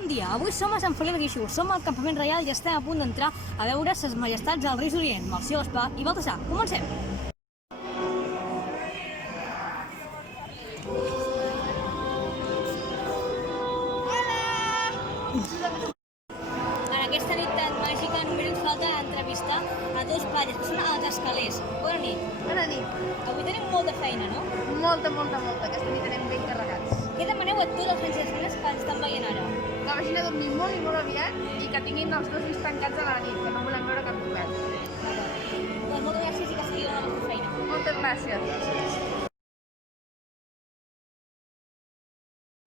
Bon dia, avui som a Sant Feliu de Guíxols, som al campament reial i estem a punt d'entrar a veure ses majestats dels Reis d'Orient, Melcior, Gaspar i Baltasar. Comencem! En aquesta nit tan màgica només ens falta entrevistar a dos patlles, que són els escalers. Bona nit. Bona nit. Avui tenim molta feina, no? Molta. Aquesta nit anem ben carregats. Què demaneu a tots els nens i les nenes que ens estan veient ara? Que vagin a dormir molt i molt aviat i que tinguin els dos ulls tancats a la nit, que no volem veure cap cobert. Doncs moltes gràcies i que seguiu la vostra feina. Moltes gràcies.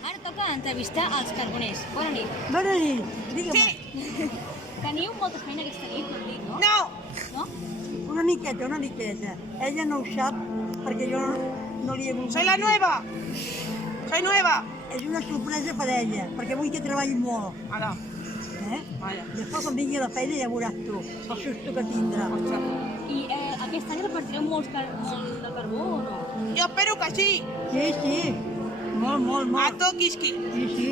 Ara toca entrevistar els carboners. Bona nit. Bona nit, digue'm. Sí. Teniu molta feina aquesta nit, m'han dit, no? No! No? Una miqueta. Ella no ho sap perquè jo no li he volgut. Soy la nueva! Soy nueva! És una sorpresa per ella, perquè vull que treballi molt. Ara. I després quan vingui a la feina ja veuràs tu, el susto que tindrà. I aquest any repartireu molt de carbó o no? Jo espero que sí! Sí, molt. A toquisqui! Sí,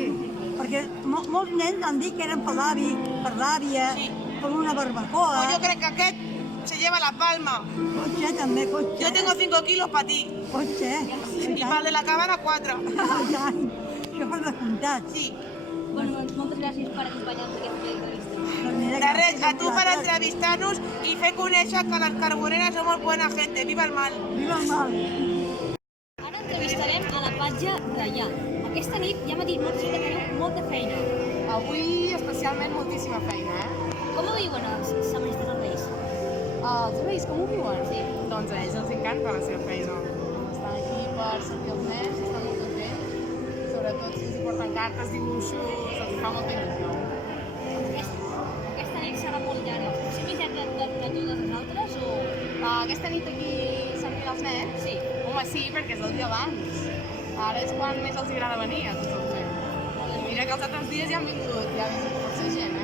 perquè molts nens han dit que eren per l'avi, per l'àvia, Sí. per una barbacoa. Pues yo creo que aquest se lleva la palma. Pot ser també, pot ser. Yo tengo 5 kilos para ti. Pot ser. Y para el de la cabana 4. Això per descomptat. Sí. Bueno, doncs moltes gràcies per acompanyar-nos a aquesta entrevista. Doncs mira De que res, a tu per nosaltres- entrevistar-nos i fer conèixer que les carboneres somos buena gente. Viva el mal! Viva el mal. Ara entrevistarem a la patge reial. Aquesta nit ja m'ha dit molt que teniu molta feina. Avui especialment moltíssima feina, Com ho viuen els majestats dels Reis? Els Reis, com ho viuen? Sí. Doncs a ells els encanta la seva feina. Estan aquí per servir els nens, estan molt contents. Sobretot si els hi porten cartes, dibuixos, els fa molta il·lusió. Aquesta nit serà molt llarga. Potser més llarga de totes les altres o... Aquesta nit aquí servint els nens? Sí. Home, sí, perquè és el dia abans. Ara és quan més els agrada venir a tots els nens. Mira que els altres dies ja han vingut força gent,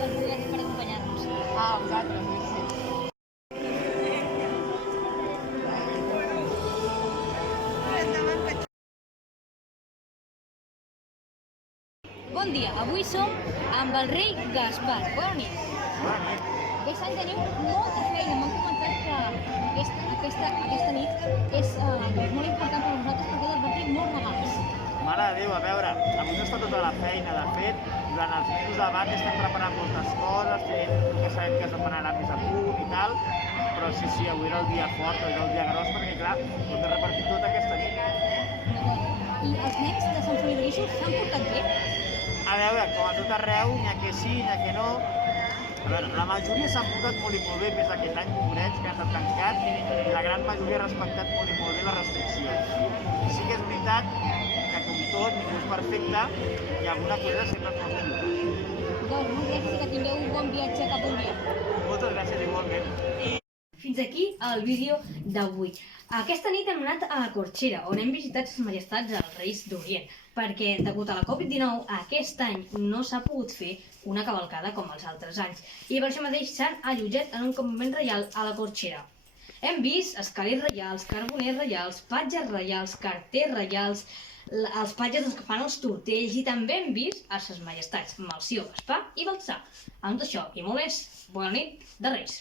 Doncs moltes gràcies per acompanyar-nos. A vosaltres, merci. Bon dia, avui som amb el rei Gaspar. Bona nit. Aquest any teniu molta feina. M'han comentat que aquesta nit és molt important per nosaltres perquè heu d'advertir molts regals. Mare de Déu, a veure, avui no està tota la feina. De fet, durant els mesos d'abans estem preparant moltes coses, fent el que sabem que es demanarà més a punt i tal, però sí, avui era el dia fort, avui era el dia gros, perquè clar, ho hem de repartir tot aquesta nit. I els nens de Sant Feliu de Guíxols s'han portat bé? A veure, com a tot arreu, n'hi ha que sí, n'hi ha que no. A veure, la majoria s'han portat molt i molt bé, més aquest any, pobrets, que han estat tancats, i la gran majoria ha respectat molt i molt bé les restriccions. I sí que és veritat que, com tot, ningú és perfecte, i alguna cosa sempre es pot millorar. Doncs moltes gràcies i que tingueu un bon viatge cap on dia. Moltes gràcies igualment. Fins aquí el vídeo d'avui. Aquesta nit hem anat a la Corxera, on hem visitat les majestats dels Reis d'Orient, perquè, degut a la Covid-19, aquest any no s'ha pogut fer una cavalcada com els altres anys, i per això mateix s'han allotjat en un campament reial a la Corxera. Hem vist escalers reials, carboners reials, patges reials, carters reials, els patges que fan els tortells, i també hem vist a ses majestats Melcior, Gaspar i Baltasar. Amb tot això i molt més, bona nit de Reis!